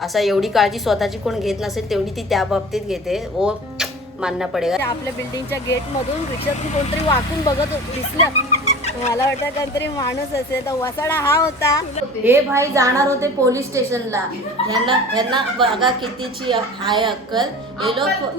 असा एवढी काळजी स्वतःची कोण घेत नसेल तेवढी ती त्या बाबतीत घेते. वो मानना पडेगा. आपल्या बिल्डिंगच्या गेट मधून रिक्षातून कोणतरी वाकून बघत दिसलं. मला वाटतं कोणतरी माणूस असेल तर वसाडा हा होता. हे भाई जाणार होते पोलीस स्टेशनला. ह्यांना बघा कितीची हाय अक्कल. हे लोक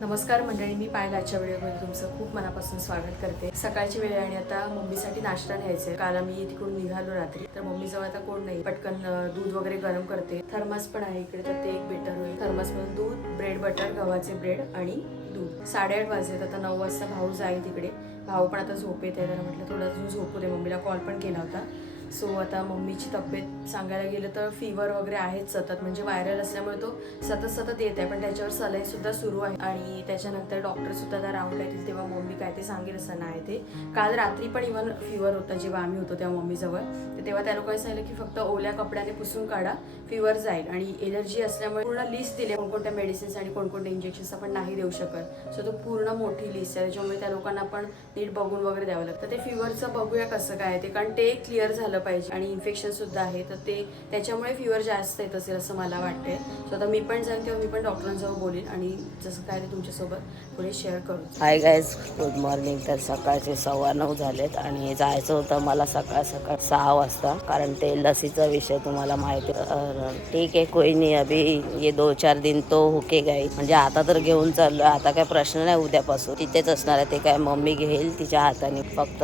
नमस्कार मंडळी, मी पायल. आजच्या व्हिडिओमध्ये तुमचं खूप मनापासून स्वागत करते. सकाळची वेळ आणि आता मम्मीसाठी नाश्ता न्यायचे. काल आम्ही तिकडून निघालो रात्री, तर मम्मी जवळ आता कोण नाही. पटकन दूध वगैरे गरम करते. थर्मास पण आहे इकडे, तर ते एक बेटर होईल. थर्मास मधून दूध, ब्रेड बटर, गव्हाचे ब्रेड आणि दूध. 8:30 वाजलेत. आता 9 वाजता भाऊ जाईल तिकडे. भाऊ पण आता झोपेत आहे, तर म्हटलं थोडं अजून झोपू दे. मम्मीला कॉल पण केला होता. सो आता मम्मीची तब्येत सांगायला गेलं तर फिवर वगैरे आहेच सतत, म्हणजे व्हायरल असल्यामुळे तो सतत येत आहे. पण त्याच्यावर सलाईन सुद्धा सुरू आहे आणि त्याच्यानंतर डॉक्टर सुद्धा आता राऊंडला येतील, तेव्हा मम्मी काय ते सांगेल असं नाही. ते काल रात्री पण इव्हन फिवर होता जेव्हा आम्ही होतो तेव्हा मम्मीजवळ. तर तेव्हा त्या लोकांनी सांगितलं की फक्त ओल्या कपड्याने पुसून काढा, फिवर जाईल. आणि एलर्जी असल्यामुळे पूर्ण लिस्ट दिली कोणकोणत्या मेडिसिन्स आणि कोणकोणत्या इंजेक्शन्स आपण नाही देऊ शकत. सो तो पूर्ण मोठी लिस्ट आहे, त्याच्यामुळे त्या लोकांना पण नीट बघून वगैरे द्यावं लागतं. ते फिवरचं बघूया कसं काय ते, कारण ते क्लिअर झालं पाहिजे आणि इन्फेक्शन सुद्धा आहे, तर ते त्याच्यामुळे फिवर जास्त येत असेल असं मला वाटते. सो आता मी पण जाईन तेव्हा मी पण डॉक्टरांजवळ बोलेन आणि जसं काय ते तुमच्यासोबत पुढे शेअर करू. Hi guys, good morning. तर सकाळचे 9:15 झालेत आणि जायचं होतं मला सकाळ 6 वाजता, कारण ते लसीचा विषय तुम्हाला माहिती. ठीक आहे, कोई नाही, अभी ये 2-4 दिन तो होके गई. म्हणजे आता तर घेऊन चाललो, आता काय प्रश्न नाही. उद्यापासून तिथेच असणार आहे, ते काय मम्मी घेईल तिच्या हाताने. फक्त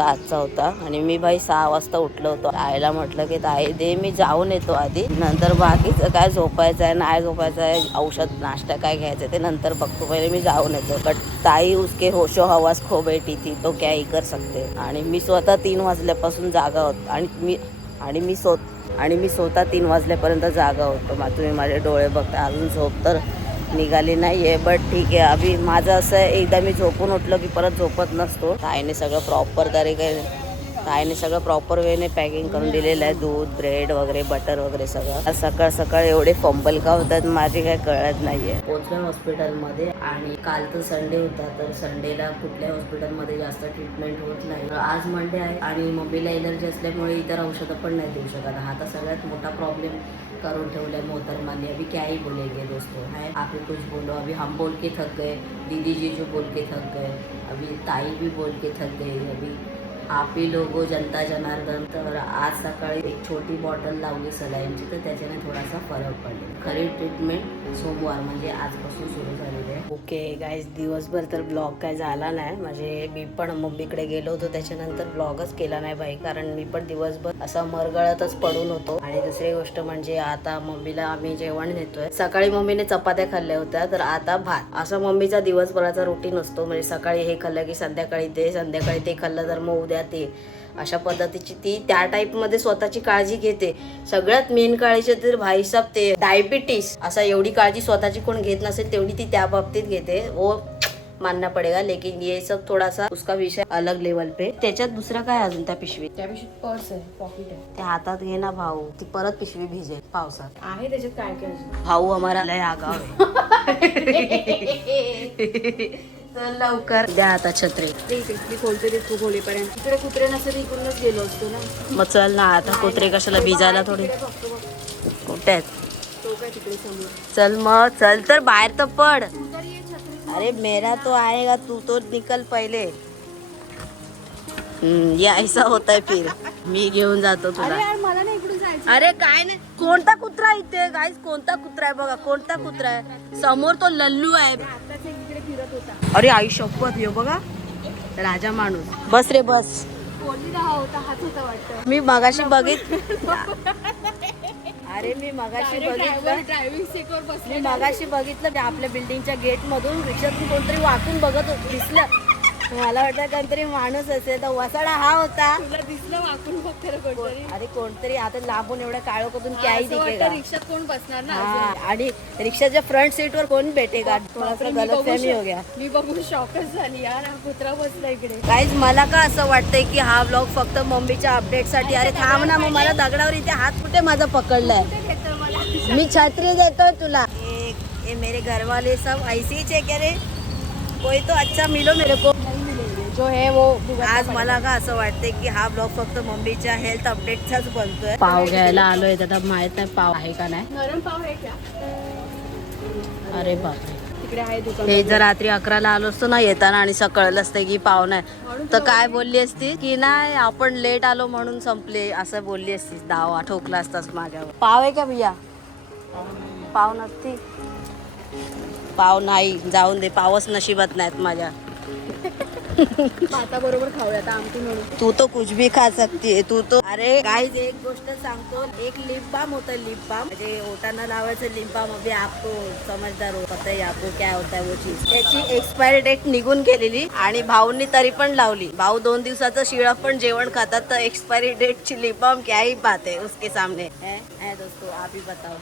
आजचा होता. आणि मी भाई 6 वाजता उठलो होतो. आईला म्हटलं की ताई दे, मी जाऊन येतो आधी, नंतर बाकीचं काय झोपायचं आहे नाही झोपायचं आहे, औषध नाश्ता काय घ्यायचं ते नंतर बघतो, पहिले मी जाऊन येतो. बट ताई उसके होशो हवास खो बैठी थी, तो क्या ही कर सकते. आणि मी स्वतः 3 वाजल्यापासून जागा होतो आणि मी स्वतः 3 वाजल्यापर्यंत जागा होतो. मग तुम्ही माझे डोळे बघता, अजून झोप तर निघाली नाही आहे. बट ठीक आहे, अभि माझं असं आहे, एकदा मी झोपून उठलो की परत झोपत नसतो. ताईने सगळं प्रॉपर वेने पॅकिंग करून दिलेलं आहे. दूध, ब्रेड वगैरे, बटर वगैरे सगळं. सकाळ सकाळ एवढे फंबल का होतात माझे काय कळत नाहीये. पोचलो हॉस्पिटलमध्ये आणि काल तर संडे होता, तर संडेला कुठल्या हॉस्पिटलमध्ये जास्त ट्रीटमेंट होत नाही. आज मंडे आहे आणि मम्मीला एलर्जी असल्यामुळे इतर औषधं पण नाही देऊ शकत. हा तर सगळ्यात मोठा प्रॉब्लेम करून ठेवलाय मोहतरमाने. अभी क्या ही बोलेंगे दोस्तों, है आप ही कुछ बोलो. अभी हम बोल के थक गए, दीदी जी जो बोल के थक गए, अभी ताई भी बोल के थक गई, अभी आप ही लोगो जनता जनार्दन. तर आज सकाळी एक छोटी बॉटल लावली सलाईनची, तर त्याच्याने थोडासा फरक पडला. खरी ट्रीटमेंट सोमवार म्हणजे आजपासून सुरू झालेली आहे. ओके गाईज, दिवसभर तर ब्लॉग काय झाला नाही. म्हणजे मी पण मम्मीकडे गेलो होतो, त्याच्यानंतर ब्लॉगच केला नाही बाई, कारण मी पण दिवसभर असा मरगळतच पडून होतो. आणि दुसरी गोष्ट म्हणजे आता मम्मीला आम्ही जेवण देतोय. सकाळी मम्मीने चपात्या खाल्ल्या होत्या, तर आता भात. असा मम्मीचा दिवसभराचा रुटीन असतो. म्हणजे सकाळी हे खाल्लं की संध्याकाळी ते खाल्लं तर मग उद्या ते. अशा पद्धतीची ती त्या टाईप मध्ये स्वतःची काळजी घेते. सगळ्यात मेन काळजी तर भाईसाब ते डायबिटीस. असा एवढी काळजी स्वतःची कोण घेत नसेल तेवढी ती त्या बाबतीत घेते. वो मानना पडेगा. लेकिन ये सब थोड़ा सा उसका विषय अलग लेवल पे. त्याच्यात दुसरा काय अजून त्या पिशवीत पर्स आहे, पॉकेट आहे. त्या हातात घे ना भाऊ, ती परत पिशवी भिजेल पावसात. आहे त्याच्यात काय काय अजून. भाऊ आम्हाला लय आगाव चल लवकर द्या आता छत्री. मी खोलते ते तू खोलीपर्यंत. तिकडे कुत्रे नसेल इकडूनच गेलो असतो ना. मग चल ना आता, कुत्रे कशाला भिजायला थोडी. कुठे आहेत? तो काय तिकडे समोर. चल मग, चल तर बाहेर तर पड. अरे मेरा तो आएगा, तू तो निकल पहिले. ये ऐसा होता है फिर. मी घेऊन जातो तुला. मला नाही इकडून जायचं. अरे काय नाही, कोणता कुत्रा इथे गाईस, कोणता कुत्रा आहे बघा, कोणता कुत्रा आहे समोर. तो लल्लू आहे. आताच इकडे फिरत होता. अरे आई शपथ, हे बघा राजा माणूस. बस रे बस. कोणी राहा होता, हात होता वाटतं. मी मगाशी ड्रायव्हिंग सीटवर बसले. मगाशी बघितलं आपल्या बिल्डिंगच्या गेट मधून रिक्षातून कोणतरी वाकून बघत दिसलं. मला वाटतं कोणतरी माणूस असेल, तर वसाडा हा होता. तुला दिसलं वाकून बघ कोणतरी. अरे कोणतरी आता लांबून एवढ्या काळोखातून काही दिखेगा. रिक्षात कोण बसणार ना. आणि रिक्षाच्या फ्रंट सीट वर कोण भेटेगा. थोडासा गलतफहमी हो गया. मी बघून शॉकच झाली यार, हा कुत्रा बसला इकडे. गाईज मला का असं वाटतंय की हा व्लॉग फक्त मम्मीच्या अपडेट साठी. अरे थांब ना, मग मला दगडावर इथे हात कुठे माझा पकडलाय. मी छत्री देतो तुला. ये मेरे घर वाले सब ऐसे ही क्या रे, कोई तो अच्छा मिलो मेरे को. जो है वो आज मला का असं वाटतंय की हा ब्लॉग फक्त मम्मीच्या हेल्थ अपडेटचाच बनतोय. पाव घ्यायला आलोय, आता माहित नाही पाव आहे का नाही. नरम पाव आहे क्या? अरे बापरे, तिकडे आहे दुकान. हे जर रात्री 11ला आलो असतो ना येताना आणि सकाळलं असतं की पाव नाही, तर काय बोलली असती की नाही आपण लेट आलो म्हणून संपले असं बोलली असती. दावा ठोकला असतास माझ्यावर. पाव आहे का भैया? पाव नसती. पाव नाही, जाऊन दे, पावच नशिबात नाहीत माझ्या. आता बरोबर खाऊया आता आमटी म्हणून. तू तो कुछ भी खा सकती है तू तो. अरे गाइस एक गोष्ट सांगतो, एक लिप बाम होता, लिप बाम म्हणजे ओटांना लावायचं लिप बाम. अभी आपको समझदार हो, पता है आपको क्या होता है वो चीज. त्याची एक्सपायरी डेट निघून गेलेली आणि भाऊनी तरी पण लावली. भाऊ 2 दिवसाचं शिळा पण जेवण खातात, तर एक्सपायरी डेट ची लिप बाम क्या ही बात है उसके सामने है दोस्तों. आप ही बताओ.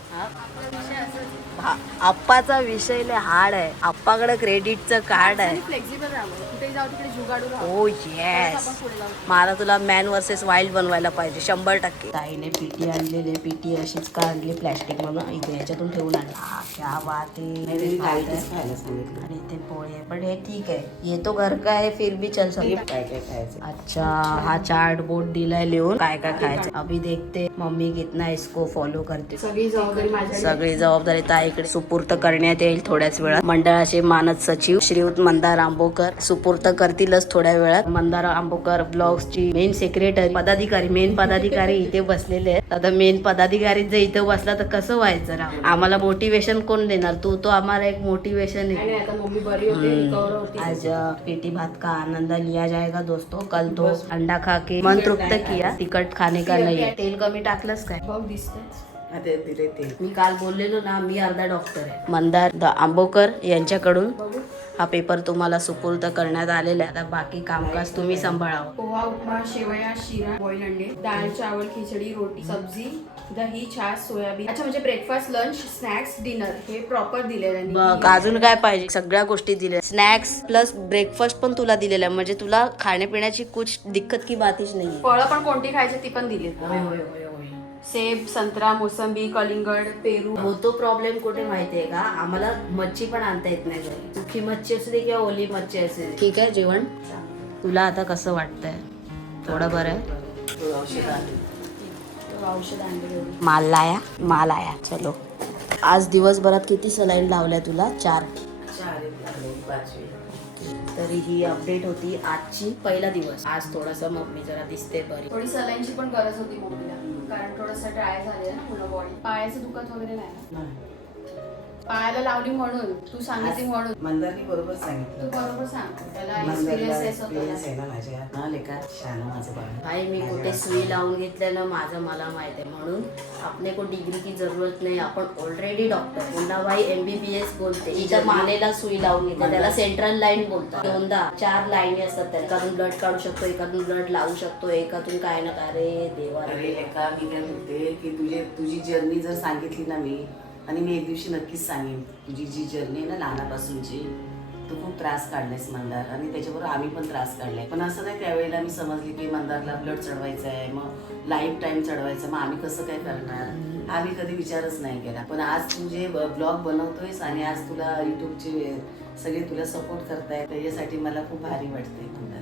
हा आप्पाचा विषय लय हार्ड आहे. आप्पाकडे क्रेडिटचं कार्ड आहे. फ्लेक्झिबल राहावं, कुठे जाऊ तिकडे जुगाडू राहावं. ओ येस, मला तुला मॅन वर्सेस वाईल्ड बनवायला पाहिजे 100%. ताईने पीटी आणलेली, पीटी अशीच काढली प्लॅस्टिक मधून, इथे याच्यातून ठेवून आणली. क्या बात आहे. आणि इथे पोळी आहे, पण हे ठीक आहे, ये तो घर का है फिर भी चल सकता. अच्छा, हा चार्ट बोर्ड दिलाय लिहून काय काय खायचं. अभी देखते मम्मी कितना इसको फॉलो करते. सगळी जबाबदारी माझ्या. सगळी जबाबदारी ताईकडे सुपूर्त करण्यात येईल थोड्याच वेळात. मंडळाचे मानद सचिव श्रीयुत मंदार आंबोकर सुपूर्त करतीलच थोड्या वेळात. मंदार आंबोकर ब्लॉग्सची मेन सेक्रेटरी पदाधिकारी, मेन पदाधिकारी इथे बसलेले आहेत. आता मेन पदाधिकारी जर इथे बसला तर कसं व्हायचं ना. आम्हाला मोटिवेशन कोण देणार? तू तो आम्हाला एक मोटिवेशन है. आता मम्मी बरी होते, रिकवर होती. आज पेटी भात का आनंद लिया जाएगा दोस्तों. कल तो अंडा खा के मन तृप्त किया, तिखट खाने का नहीं. तेल कमी टाकलंस काय? बघ दिसतंय. मी काल बोललेलो ना, मी अर्धा डॉक्टर आहे. मंदार आंबोकर यांच्याकडून हा पेपर तुम्हाला सुपूर्द करण्यात आलेला आहे. आता बाकी कामकाज तुम्ही सांभाळावं. पोहा, उपमा, शेवया, शिरा, बॉईल अंडे, दाल चावल, खिचडी, रोटी, सब्जी, दही, छाछ, सोयाबीन. अच्छा, म्हणजे ब्रेकफास्ट, लंच, स्नॅक्स, डिनर हे प्रॉपर दिलेलं बघ, अजून काय पाहिजे? सगळ्या गोष्टी दिल्या. स्नॅक्स प्लस ब्रेकफास्ट पण तुला दिलेला आहे, म्हणजे तुला खाण्यापिण्याची कुछ दिक्कत की बातच नाही. फळं पण कोणती खायची ती पण दिली. सेब, संत्रा, मोसंबी, कलिंगड, पेरू. होतो प्रॉब्लेम कुठे माहितीये का, आम्हाला मच्छी पण आणता येत नाही घरी. सुकी मच्छी असते किंवा ओली मच्छी असते. ठीक आहे जेवण. तुला आता कसं वाटतंय? थोडं बरं आहे? औषध आणले. माल आया. चलो. आज दिवसभरात किती सलाईन लावल्या तुला? 4. तरी ही अपडेट होती आजची, पहिला दिवस. आज थोडासा मम्मी जरा दिसते बरी. थोडी सलाईनची पण गरज होती मम्मीला, कारण थोडंसं ड्राय झाले ना पूर्ण बॉडी. पायाचं दुखत वगैरे नाही ना? पायाला लावली म्हणून तू सांगितली म्हणून. मंदारनी बरोबर सांगितलं. तू बरोबर सांग, त्याला एक्सपिरियन्स आहे ना माझ्या. हा लेका शाना माझं बाळ. भाई मी कुठे सुई लावून घेतलेलं माझं मला माहित आहे. म्हणून आपने को डिग्री की जरूरत नाही, आपण ऑलरेडी डॉक्टर. मुन्नाबाई MBBS बोलते. इथं मानेला सुई लावून घेतली, त्याला सेंट्रल लाईन बोलतात. 4 लाईनी असतात त्याला. एकातून ब्लड काढू शकतो, एकातून ब्लड लावू शकतो, एकातून काय ना काय. रे देवा. अरे लेका मी काय म्हणते की तुझी जर्नी जर सांगितली ना मी, आणि मी एक दिवशी नक्कीच सांगेन तुझी जी जर्नी आहे ना लहानापासूनची, तू खूप त्रास काढलायस मंदार, आणि त्याच्याबरोबर आम्ही पण त्रास काढलाय. पण असं नाही, त्यावेळेला मी समजली की मंदारला ब्लड चढवायचं आहे, मग लाईफ टाईम चढवायचं, मग आम्ही कसं काय करणार, हा मी कधी विचारच नाही केला. पण आज तू जे ब्लॉग बनवतोयस आणि आज तुला युट्यूबचे सगळे तुला सपोर्ट करतायत, त्याच्यासाठी मला खूप भारी वाटते मंदार.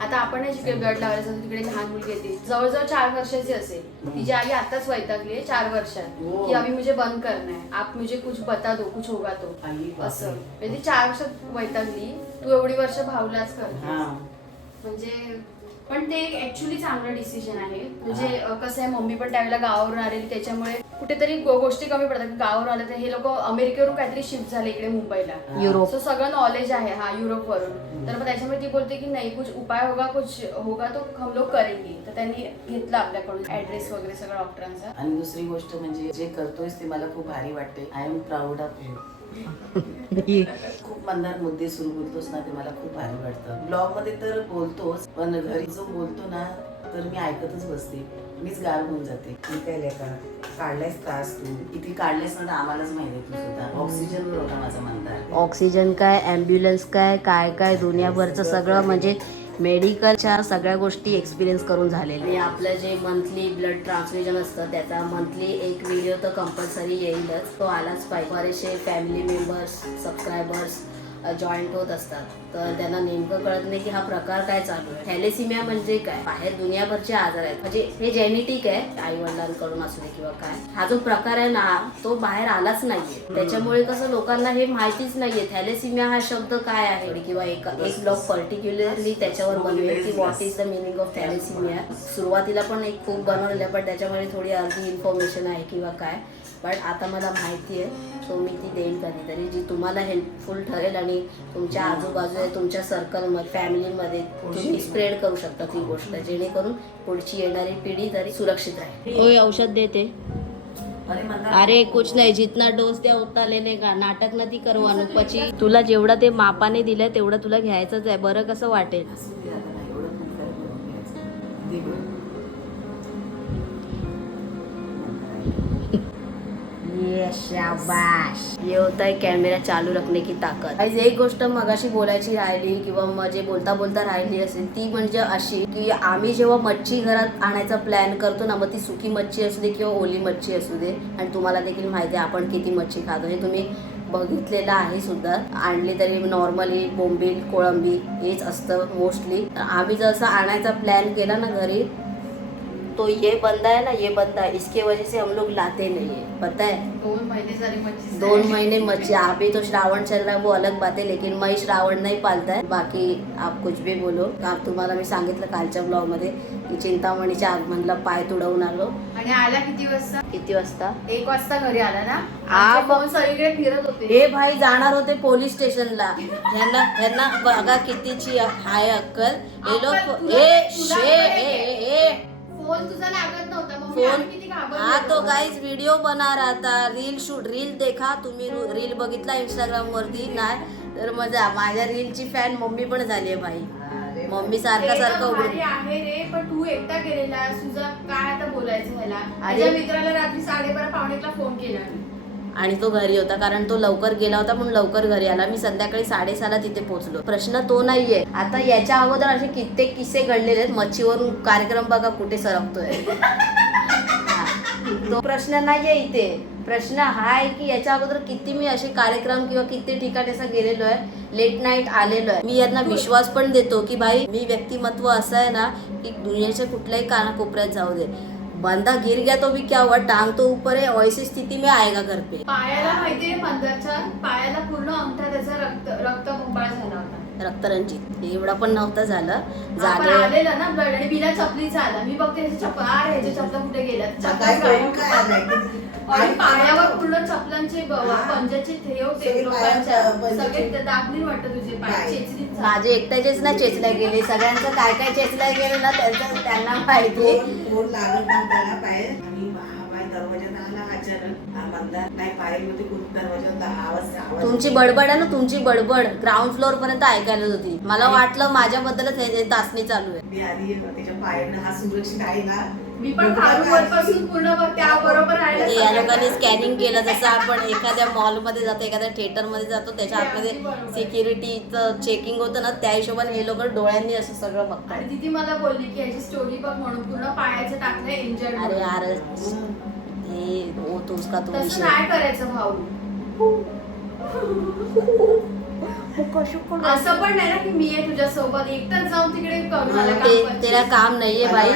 आता आपण जिकडे ब्लड लावायला जातो तिकडे लहान मुलगी येते, जवळजवळ 4 वर्षाची असेल. तिची आई आताच वैतागली 4 वर्षात की अभी मुझे बंद करना है, आप मुझे कुछ बता दो, कुछ होगा तो. असं म्हणजे 4 वर्षात वैतागली. तू एवढी वर्ष भावलाच करते म्हणजे. पण ते ऍक्च्युली चांगलं डिसिजन आहे. म्हणजे कसं आहे, मम्मी पण त्यावेळेला गावावरून आलेली, त्याच्यामुळे कुठेतरी गोष्टी कमी पडतात. गावावर आले तर हे लोक अमेरिकेवरून काहीतरी शिफ्ट झाले इकडे मुंबईला, युरोप. सो सगळं नॉलेज आहे हा युरोप वरून. तर मग त्याच्यामुळे ती बोलते की नाही कुछ उपाय होगा, कुछ होगा तो हम लोग करेंगे. तर त्यांनी घेतला आपल्याकडून ऍड्रेस वगैरे सगळं डॉक्टरांचा. आणि दुसरी गोष्ट म्हणजे जे करतोयस ते मला खूप भारी वाटते. I am proud of you. खूप मंदार मुद्दे सुरू बोलतोस ना, ते मला खूप भारी वाटतं. ब्लॉग मध्ये तर बोलतोस, पण घरी जो बोलतो ना तर मी ऐकतच बसते, मीच गार होऊन जाते. ठीक आहे लेका, काढलायस त्रास तू, किती काढलेस ना तर आम्हालाच माहिती आहे. तू सुद्धा ऑक्सिजनवर होता माझा मंदार. ऑक्सिजन काय, ॲम्ब्युलन्स काय, काय काय दुनियाभरचं सगळं म्हणजे मेडिकलच्या सगळ्या गोष्टी एक्सपिरियन्स करून झालेल्या आणि आपलं जे मंथली ब्लड ट्रान्सफ्युजन असतं त्याचा मंथली एक व्हिडिओ तर कंपल्सरी येईलच, तो आलाच पाहिजे. बरेचसे फॅमिली मेंबर्स सबस्क्रायबर्स जॉईंट होत असतात तर त्यांना नेमकं कळत नाही की हा प्रकार काय चालू आहे. थॅलेसिमिया म्हणजे काय, बाहेर दुनियाभरचे आजार आहेत, म्हणजे हे जेनेटिक आहे आई वडिलांकडून असू दे किंवा काय. हा जो प्रकार आहे ना तो बाहेर आलाच नाहीये, त्याच्यामुळे कसं लोकांना हे माहितीच नाहीये थॅलेसिमिया हा शब्द काय आहे किंवा एक ब्लॉग पर्टिक्युलरली त्याच्यावर बनवेल की what is the meaning of thalassaemia. सुरुवातीला पण एक खूप बनवलेलं पण त्याच्यामध्ये थोडी अर्धी इन्फॉर्मेशन आहे किंवा काय, बट आता मला माहिती आहे सो मी ती देईन कधीतरी जी तुम्हाला हेल्पफुल ठरेल आणि तुमच्या आजूबाजूला तुमच्या सर्कलमध्ये फॅमिलीमध्ये तुम्ही स्प्रेड करू शकता ती गोष्ट, जेणेकरून पुढची येणारी पिढी तरी सुरक्षित राहील. होय औषध देते. अरे कुछ नाही, जितना डोस द्या उतना लेने का, नाटक नदी करू अनुपाची. तुला जेवढं ते मापाने दिलंय तेवढं तुला घ्यायचंच आहे. बरं कसं वाटेल. ये शाबाश, ये होता है कॅमेरा चालू रखने की ताकद. एक गोष्ट मगाशी बोलायची राहिली किंवा म्हणजे बोलता बोलता राहिली असेल ती म्हणजे अशी की आम्ही जेव्हा मच्छी घरात आणायचा प्लॅन करतो ना, मग ती सुकी मच्छी असू दे किंवा ओली मच्छी असू दे, आणि तुम्हाला देखील माहिती आहे आपण किती मच्छी खातो हे तुम्ही बघितलेलं आहे सुद्धा. आणली तरी नॉर्मली बोंबील कोळंबी हेच असतं मोस्टली. आम्ही जसं आणायचा प्लॅन केला ना घरी, तो ये बंदा है ना, ये बंदा, इसके वजह से हम लोग लाते नहीं है, पता है. 2 महीने मच्छी. अभी तो श्रावण चल रहा है वो अलग बात है, लेकिन मैं श्रावण नहीं पालता है. बाकी आप कुछ भी बोलो. तुम्हाला मी सांगितलं कालच्या ब्लॉग मध्ये की चिंतामणीच्या आगमनला पाय तुडवून आलो. आणि आला किती वाजता? 1 वाजता घरी आला ना. फोन सगळीकडे फिरत होते. हे भाई जाणार होते पोलीस स्टेशनला. ह्यांना बघा कितीची हाय अक्कल. हे लोक फोन तुझा लागत नव्हता, मग फोन किती घाबरलो. हाँ तो गाइस वीडियो बना रहा था, रील देखा तुम्ही. रील बघितला इंस्टाग्राम वरती नाही तर माझ्या रीलची फॅन मम्मी पण झाली आहे भाई. मम्मी सारखं भारी आहे रे, पण तू एकटा गेलेला, तुझं काय आता बोलायचं ह्याला. माझ्या मित्राला रात्री 12:30 पावणे 1ला फोन केला आणि तो घरी होता, कारण तो लवकर गेला होता म्हणून लवकर घरी आला. मी संध्याकाळी 6:30ला तिथे पोहोचलो. प्रश्न तो नाहीये. आता याच्या अगोदर असे कित्येक किस्से घडलेले आहेत. मच्छीवरून कार्यक्रम बघा कुठे सरकतोय. तो प्रश्न नाहीये इथे. प्रश्न हा आहे की याच्या अगोदर किती मी असे कार्यक्रम किंवा किती ठिकाणी असं गेलेलो आहे, लेट नाईट आलेलो आहे. मी यांना विश्वास पण देतो की भाई मी व्यक्तिमत्व असं आहे ना की दुनियाच्या कुठल्याही कानाकोपऱ्यात जाऊ दे, बंदा गिर गया तो भी क्या हुआ, टांग तो ऊपर है, ऐसी स्थिति में आएगा घर पे. पायाला माहितीये मंदारच्या पायाला पूर्ण अंगठा त्याचा रक्त बोंबाळ झाला होता. रक्तरंजित एवढा पण नव्हता झालं. आपण आलेला ना ब्लड आणि बिना चपलीचा आला. मी बघते ह्याची चप्पल, ह्याच्या चपला कुठे गेल्या, आणि पायावर पूर्ण चपलांचे पंजाचे हे होते लोकांच्या, सगळे दाबली वाटत तुझे पाय चेचली. माझे एकट्याचेच ना चेचल्या गेले, सगळ्यांचं काय काय चेचल्या गेले ना त्यांना माहिती. तुमची बडबड आहे ना, तुमची बडबड ग्राउंड फ्लोअर पर्यंत ऐकायला होती. मला वाटलं माझ्याबद्दलच हे तासणी चालू आहे. मी पण खालूवरपासून पूर्ण त्या बरोबर राहिलं. या लोकांनी स्कॅनिंग केलं, जसं आपण एखाद्या मॉलमध्ये जातो, एखाद्या थिएटरमध्ये जातो, त्याच्या आतमध्ये सिक्युरिटीचं चेकिंग होतं ना, त्या हिशोबाने हे लोक डोळ्यांनी असं सगळं बघतात. आणि तिथे मला बोलली की याची स्टोरी बघ म्हणून पूर्ण पायाचं टाकलं इंजर्ड. अरे यार हे तो उसका तो तसं नाही करायचं भाऊ. असं पण नाही ना की मी आहे तुझ्या सोबत एकटाच जाऊन तिकडे करून आला. त्याला काम नाहीये बाई.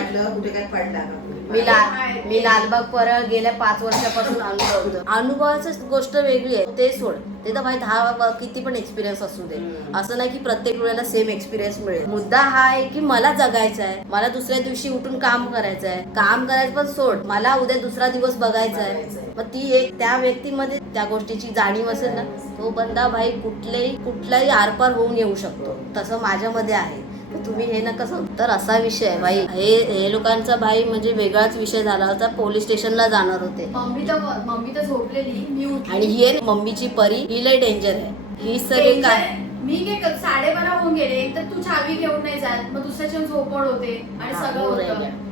मी लालबाग परळ गेल्या 5 वर्षापासून अनुभवतो. अनुभवाची गोष्ट वेगळी आहे, ते सोड. ते तर भाई 10 किती पण एक्सपिरियन्स असू दे, असं नाही की प्रत्येक वेळेला सेम एक्सपिरियन्स मिळेल. मुद्दा हा आहे की मला जगायचं आहे, मला दुसऱ्या दिवशी उठून काम करायचं आहे. काम करायचं पण सोड, मला उद्या दुसरा दिवस बघायचा आहे. मग ती एक त्या व्यक्तीमध्ये त्या गोष्टीची जाणीव असेल ना, तो बंदा भाई कुठलाही आरपार होऊन येऊ शकतो. तसं माझ्यामध्ये आहे. तर तुम्ही हे नका सांगू. तर असा विषय आहे भाई. हे लोकांचा भाई म्हणजे वेगळाच विषय झाला होता. पोलीस स्टेशनला जाणार होते. मम्मी तर झोपलेली, मी उठली. आणि ही आहे मम्मीची परी, ही लय डेंजर आहे. ही सगळे काय मी 12:30 होऊन गेले. एक तर तू चावी घेऊन नाही जात, मग दुसऱ्याच्या झोपण होते आणि सगळं होतं.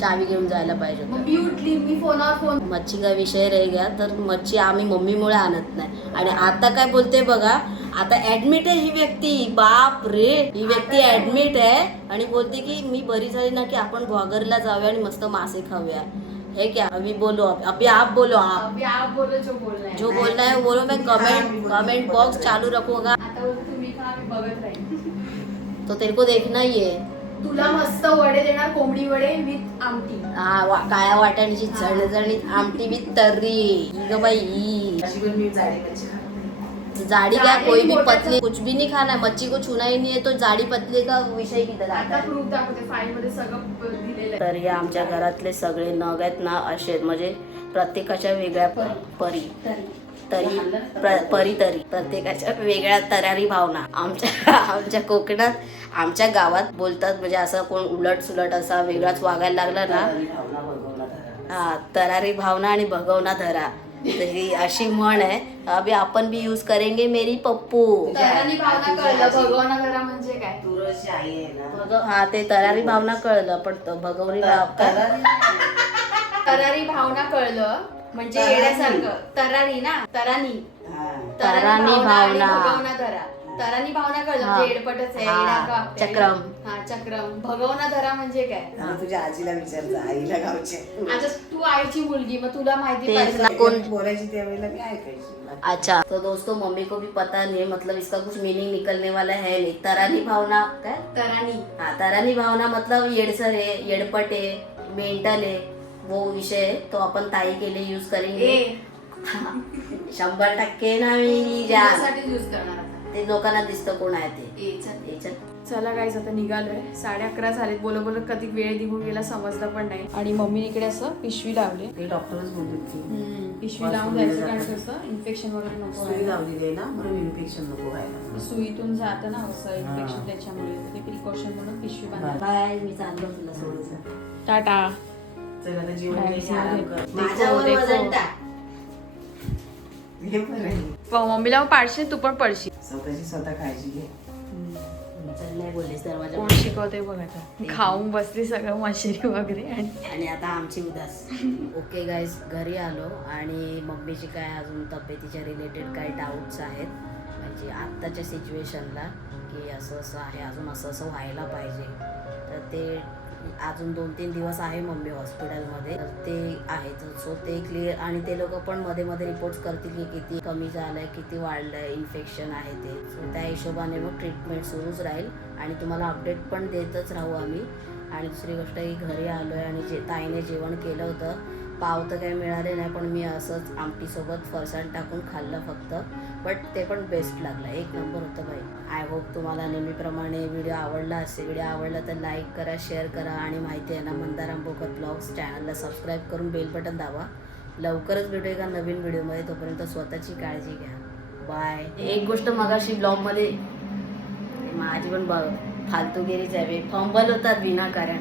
चावी घेऊन जायला पाहिजे मग होतं. मी उठली, मी फोनावर फोन. मच्छी का विषय रह गया, तर मच्छी आम्ही मम्मीमुळे आणत नाही. आणि आता काय बोलते बघा, आता ऍडमिट आहे ही व्यक्ती. बाप रे, ही व्यक्ती ऍडमिट आहे आणि बोलते की मी बरी झाली ना की आपण ग्वागरला जाऊया आणि मस्त मासे खाऊया. है क्या? अभी बोलो, अभी आप बोलो. आप अभी आप बोलो जो बोलना है. जो बोलना है वो बोलो. मैं कमेंट बॉक्स चालू रखूंगा. आता बोलतो तुम्ही खा, मी बघत राहील. तो तेरे को देखना ही है. तुला मस्त वडे देणार, कोंबडी वडे विथ आमटी. काळ्या वाटाण्याची झणझणीत आमटी विथ तर्री. ही ग बाई, अशी पण मी जाडी मच्छी खाते. जाड़ी क्या, जाड़ी कोई भी बोलते पतली कुछ भी नहीं खाना है. मच्छी को छूना ही नहीं है तो जाड़ी पतली का विषय किधर आता आता है. प्रूफ दाखवते, फाईल मध्ये सगळं दिलेलं आहे. तर या आमच्या घरातले सगळे नग आहेत ना असे आहेत, म्हणजे प्रत्येकाच्या वेगळ्या परी तरी परी तरी प्रत्येकाच्या वेगळ्या तरारी भावना. आमच्या कोकणात, आमच्या गावात बोलतात, म्हणजे असं कोण उलट सुलट असा वेगळाच वागायला लागला ना, तरारी भावना भगवना धरा. हा, तरारी भावना आणि भगवना धरा, तर ही अशी म्हण आहे. अभी आपण भी यूज करेंगे मेरी पप्पू. तरारी भावना कळलं, भगवाना घरा म्हणजे काय? तू रोजची आई आहे ना. हा, ते तरारी भावना कळलं, पण भगवनी तरारी भावना कळलं म्हणजे येण्यासारखं. तरारी ना, तरानी. हा. तरानी आणि भावना. भगवना धरा. तरानी भावना कळलं हा. म्हणजे येडपटच आहे, हा. येडा का आपल्या. चक्रम. हा, चक्रम. भगवना धरा म्हणजे काय? आणि तुझ्या आजीला विचारलं, आईला गावचे. आता तू आईची मुलगी, मग तुला माहिती तेच पाहिजे. ना. कोण- बोलायची त्यावेळेला मी ऐकायची. अच्छा, तो दोस्तों मम्मी को भी पता नहीं, मतलब इसका कुछ मीनिंग निकलने वाला है नहीं. तरानी भावना काय? तरानी. हाँ, तरानी भावना मतलब येडसर है, येडपट है, मेंटल है, वो विषय है. तो अपन ताई के लिए यूज करेंगे. ए, 100% ना मेरी जान. तुझ्यासाठीच यूज करणार आता. ते लोकांना दिसतं कोण आहे ते. ए, चल. याच्यात चला गाईज, आता निघालोय. 11:30 झालेत. बोलत बोलत कधी वेळ निघून गेला समजलं पण नाही. आणि मम्मीने इकडे असं पिशवी लावली. ते डॉक्टरच बोलले की पिशवी लावून जायचं, कारण कसं इन्फेक्शन वगैरे नको सुई व्हायला. लावलेली आहे ना, म्हणून इन्फेक्शन नको व्हायला. सुईतून जातं ना असं इन्फेक्शन, हा. त्याच्यामुळे ते प्रिकॉशन म्हणून पिशवी बांधा. बाय, मी चाललो तुला सोडून. टाटा. चल आता जेवण काय घ्यायचं, आराम झालं? कर. माझ्यावर देखो. वजन टाक. हे बरं आहे. मम्मीला पाडशील, तू पण पडशील. स्वतःची स्वतः काळजी घे. चल, नाही बोललीस तर माझ्या. कोण शिकवते बघ आता. खाऊन बसली सगळं मशिरी वगैरे. आणि आता आमची उदास. ओके गाईज, घरी आलो आणि मम्मीची काय अजून तब्येतीच्या रिलेटेड काही डाऊट्स आहेत, म्हणजे आत्ताच्या सिच्युएशनला की असं असं आहे, अजून असं असं व्हायला पाहिजे. तर ते अजून 2-3 दिवस आहे मम्मी हॉस्पिटलमध्ये, तर ते आहेत. सो ते क्लिअर, आणि ते लोक पण मध्ये मध्ये रिपोर्ट्स करतील की किती कमी झालंय, किती वाढलंय, इन्फेक्शन आहे ते. सो त्या हिशोबाने मग ट्रीटमेंट सुरूच राहील आणि तुम्हाला अपडेट पण देतच राहू आम्ही. आणि दुसरी गोष्ट की घरी आलो आहे आणि ताईने जेवण केलं होतं. पाव तर काही मिळाले नाही, पण मी असंच आमटीसोबत फरसाण टाकून खाल्लं फक्त, बट ते पण बेस्ट लागलं, एक नंबर होतं बाई. आय होप तुम्हाला नेहमीप्रमाणे व्हिडिओ आवडला असेल. व्हिडिओ आवडला तर लाईक करा, शेअर करा, आणि माहिती आहे ना मंदार आंबोकर ब्लॉग्स चॅनलला सबस्क्राईब करून बेल बटन दाबा. लवकरच भेटूया एका नवीन व्हिडिओमध्ये. तोपर्यंत स्वतःची काळजी घ्या. बाय. एक गोष्ट मगाशी ब्लॉगमध्ये माझी पण फालतूगिरीच आहे, फंबल होतात विनाकारण.